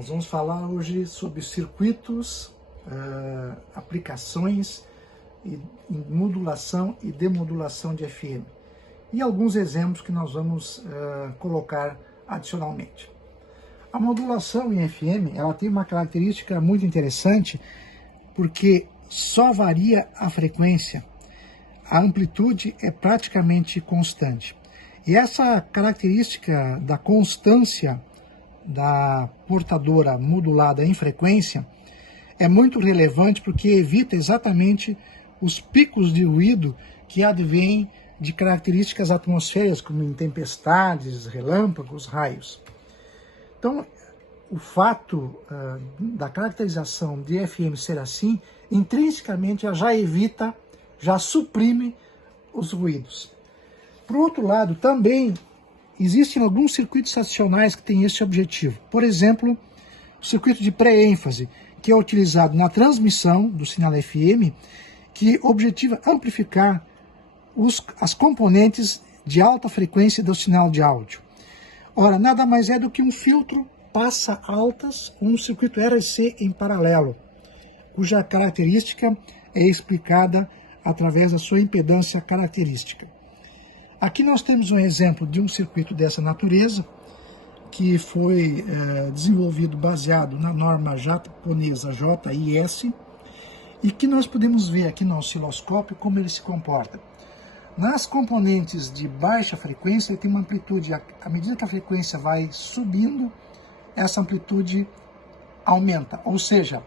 Nós vamos falar hoje sobre circuitos, aplicações e modulação e demodulação de FM. E alguns exemplos que nós vamos colocar adicionalmente. A modulação em FM, ela tem uma característica muito interessante, porque só varia a frequência, a amplitude é praticamente constante. E essa característica da constância da portadora modulada em frequência é muito relevante porque evita exatamente os picos de ruído que advêm de características atmosféricas, como em tempestades, relâmpagos, raios. Então, o fato da caracterização de FM ser assim, intrinsecamente já evita, já suprime os ruídos. Por outro lado, também existem alguns circuitos adicionais que têm esse objetivo. Por exemplo, o circuito de pré-ênfase, que é utilizado na transmissão do sinal FM, que objetiva amplificar as componentes de alta frequência do sinal de áudio. Ora, nada mais é do que um filtro passa altas com um circuito RC em paralelo, cuja característica é explicada através da sua impedância característica. Aqui nós temos um exemplo de um circuito dessa natureza, que foi desenvolvido baseado na norma japonesa JIS, e que nós podemos ver aqui no osciloscópio como ele se comporta. Nas componentes de baixa frequência, ele tem uma amplitude, à medida que a frequência vai subindo, essa amplitude aumenta, ou seja,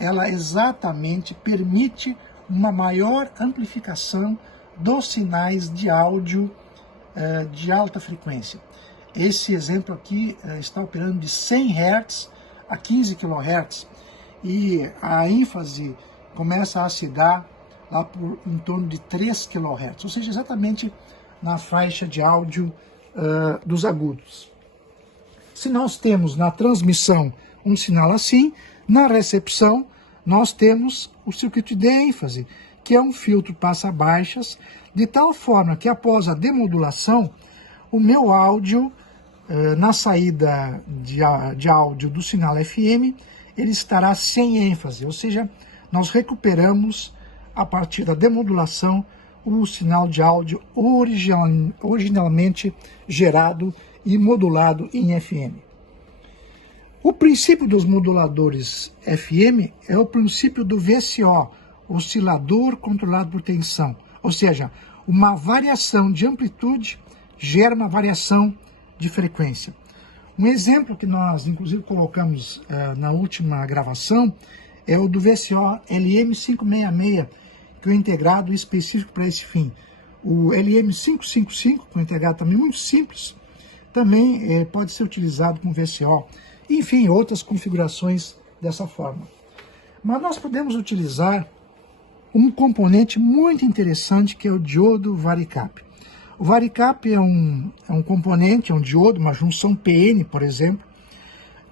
ela exatamente permite uma maior amplificação dos sinais de áudio de alta frequência. Esse exemplo aqui está operando de 100 Hz a 15 kHz e a ênfase começa a se dar lá por em torno de 3 kHz, ou seja, exatamente na faixa de áudio dos agudos. Se nós temos na transmissão um sinal assim, na recepção nós temos o circuito de ênfase, que é um filtro passa-baixas, de tal forma que após a demodulação, o meu áudio, na saída de áudio do sinal FM, ele estará sem ênfase, ou seja, nós recuperamos, a partir da demodulação, o sinal de áudio originalmente gerado e modulado em FM. O princípio dos moduladores FM é o princípio do VCO, oscilador controlado por tensão, ou seja, uma variação de amplitude gera uma variação de frequência. Um exemplo que nós, inclusive, colocamos na última gravação é o do VCO LM566, que é um integrado específico para esse fim. O LM555, que é um integrado também muito simples, também pode ser utilizado com VCO. Enfim, outras configurações dessa forma. Mas nós podemos utilizar um componente muito interessante, que é o diodo varicap. O varicap é um componente, é um diodo, uma junção PN, por exemplo,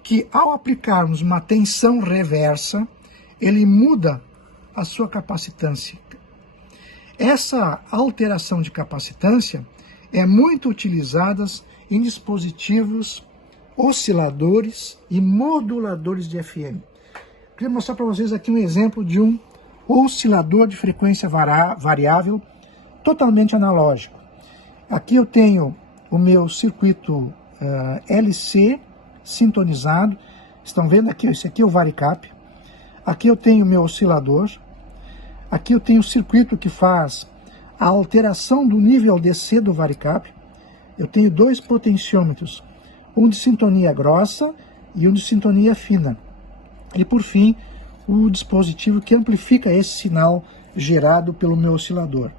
que ao aplicarmos uma tensão reversa, ele muda a sua capacitância. Essa alteração de capacitância é muito utilizada em dispositivos osciladores e moduladores de FM. Queria mostrar para vocês aqui um exemplo de um oscilador de frequência variável totalmente analógico. Aqui eu tenho o meu circuito LC sintonizado. Estão vendo aqui? Esse aqui é o varicap. Aqui eu tenho o meu oscilador. Aqui eu tenho o circuito que faz a alteração do nível DC do varicap. Eu tenho dois potenciômetros, um de sintonia grossa e um de sintonia fina. E por fim, o dispositivo que amplifica esse sinal gerado pelo meu oscilador.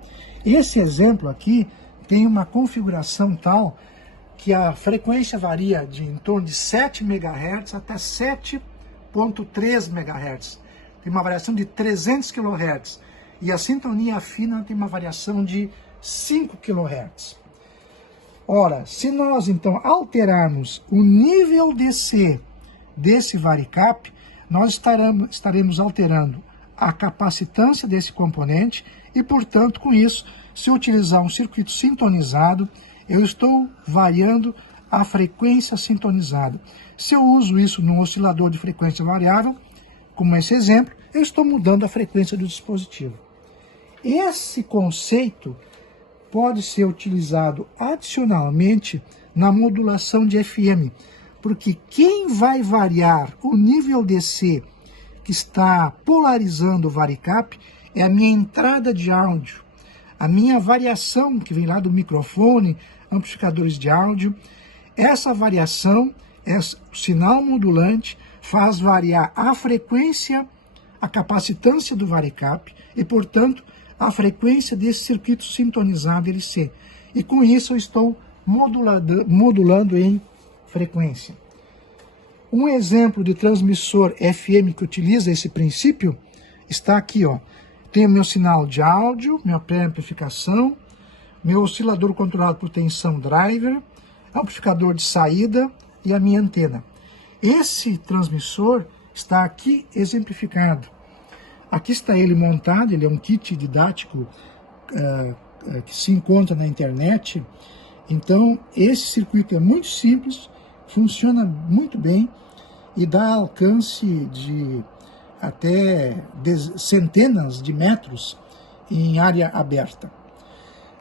Esse exemplo aqui tem uma configuração tal que a frequência varia de em torno de 7 MHz até 7.3 MHz. Tem uma variação de 300 kHz. E a sintonia fina tem uma variação de 5 kHz. Ora, se nós então alterarmos o nível DC desse varicap, nós estaremos alterando a capacitância desse componente e, portanto, com isso, se eu utilizar um circuito sintonizado, eu estou variando a frequência sintonizada. Se eu uso isso num oscilador de frequência variável, como esse exemplo, eu estou mudando a frequência do dispositivo. Esse conceito pode ser utilizado adicionalmente na modulação de FM, porque quem vai variar o nível DC que está polarizando o varicap é a minha entrada de áudio, a minha variação que vem lá do microfone, amplificadores de áudio. Essa variação, o sinal modulante, faz variar a frequência, a capacitância do varicap e, portanto, a frequência desse circuito sintonizado LC. E com isso eu estou modulando em frequência. Um exemplo de transmissor FM que utiliza esse princípio está aqui, ó. Tenho meu sinal de áudio, minha pré-amplificação, meu oscilador controlado por tensão driver, amplificador de saída e a minha antena. Esse transmissor está aqui exemplificado. Aqui está ele montado, ele é um kit didático que se encontra na internet. Então, esse circuito é muito simples, funciona muito bem e dá alcance de até centenas de metros em área aberta.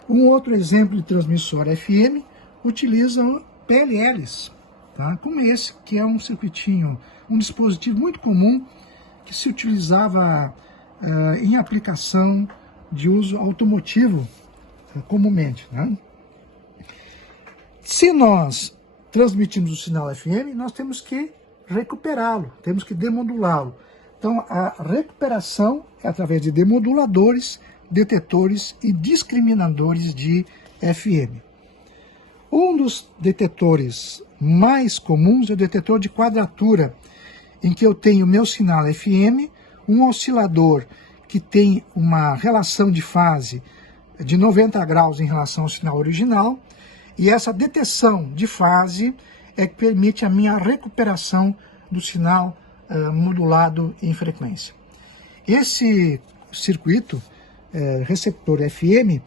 Um outro exemplo de transmissor FM utiliza PLLs, tá? Como esse, que é um circuitinho, um dispositivo muito comum que se utilizava em aplicação de uso automotivo comumente, né? Se nós transmitimos o sinal FM, nós temos que recuperá-lo, temos que demodulá-lo. Então, a recuperação é através de demoduladores, detetores e discriminadores de FM. Um dos detetores mais comuns é o detetor de quadratura, em que eu tenho meu sinal FM, um oscilador que tem uma relação de fase de 90 graus em relação ao sinal original, e essa detecção de fase é que permite a minha recuperação do sinal modulado em frequência. Esse circuito, receptor FM,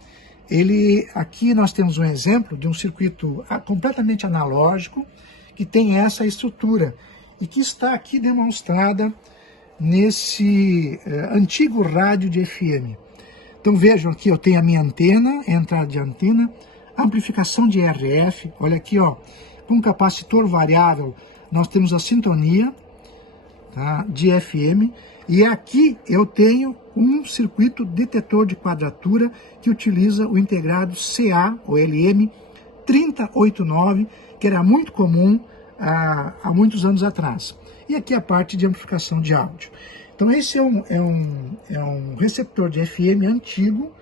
aqui nós temos um exemplo de um circuito completamente analógico, que tem essa estrutura, e que está aqui demonstrada nesse antigo rádio de FM. Então vejam aqui, eu tenho a minha antena, a entrada de antena, amplificação de RF, olha aqui, ó, com capacitor variável, nós temos a sintonia, tá, de FM, e aqui eu tenho um circuito detetor de quadratura que utiliza o integrado CA, ou LM 3089, que era muito comum há muitos anos atrás. E aqui a parte de amplificação de áudio. Então esse é um receptor de FM antigo,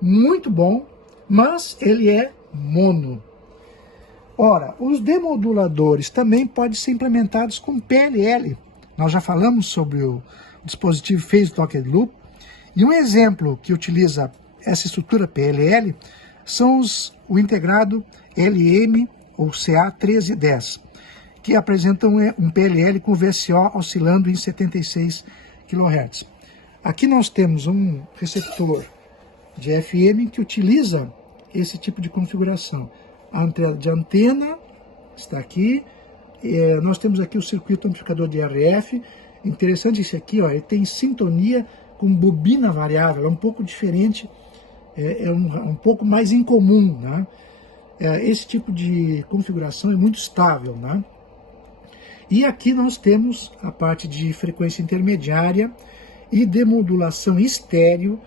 muito bom, mas ele é mono. Ora, os demoduladores também podem ser implementados com PLL. Nós já falamos sobre o dispositivo Phase Locked Loop, e um exemplo que utiliza essa estrutura PLL são o integrado LM ou CA1310, que apresentam um PLL com VCO oscilando em 76 kHz. Aqui nós temos um receptor de FM que utiliza esse tipo de configuração. A entrada de antena está aqui. Nós temos aqui o circuito amplificador de RF. Interessante esse aqui, ó, ele tem sintonia com bobina variável, é um pouco diferente, um pouco mais incomum, né? Esse tipo de configuração é muito estável, né? E aqui nós temos a parte de frequência intermediária e demodulação estéreo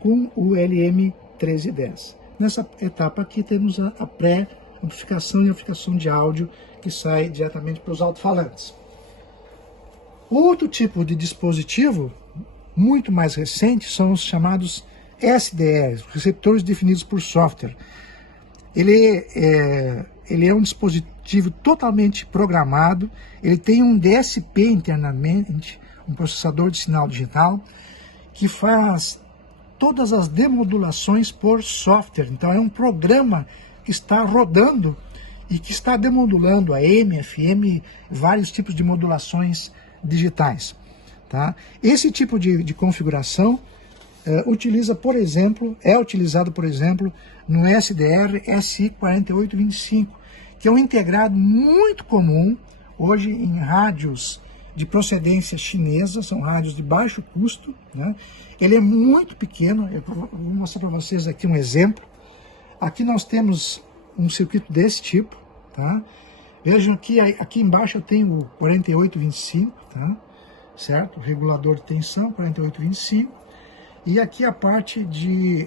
com o LM1310. Nessa etapa aqui temos a pré-amplificação e amplificação de áudio que sai diretamente para os alto-falantes. Outro tipo de dispositivo, muito mais recente, são os chamados SDRs, receptores definidos por software. Ele é um dispositivo totalmente programado, ele tem um DSP internamente, um processador de sinal digital, que faz todas as demodulações por software. Então é um programa que está rodando e que está demodulando AM, FM, vários tipos de modulações digitais. Tá? Esse tipo de configuração é utilizado, por exemplo, no SDR SI4825, que é um integrado muito comum hoje em rádios de procedência chinesa, são rádios de baixo custo, né? Ele é muito pequeno, eu vou mostrar para vocês aqui um exemplo. Aqui nós temos um circuito desse tipo, tá? Vejam que aqui embaixo eu tenho o 4825, tá? Certo? O regulador de tensão, 4825. E aqui a parte de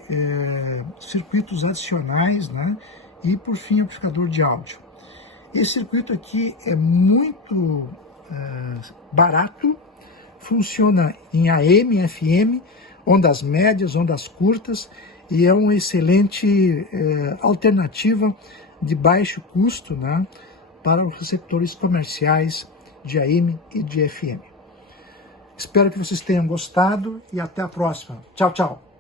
circuitos adicionais, né? E por fim o amplificador de áudio. Esse circuito aqui é muito barato, funciona em AM e FM, ondas médias, ondas curtas, e é uma excelente alternativa de baixo custo, né, para os receptores comerciais de AM e de FM. Espero que vocês tenham gostado e até a próxima. Tchau, tchau!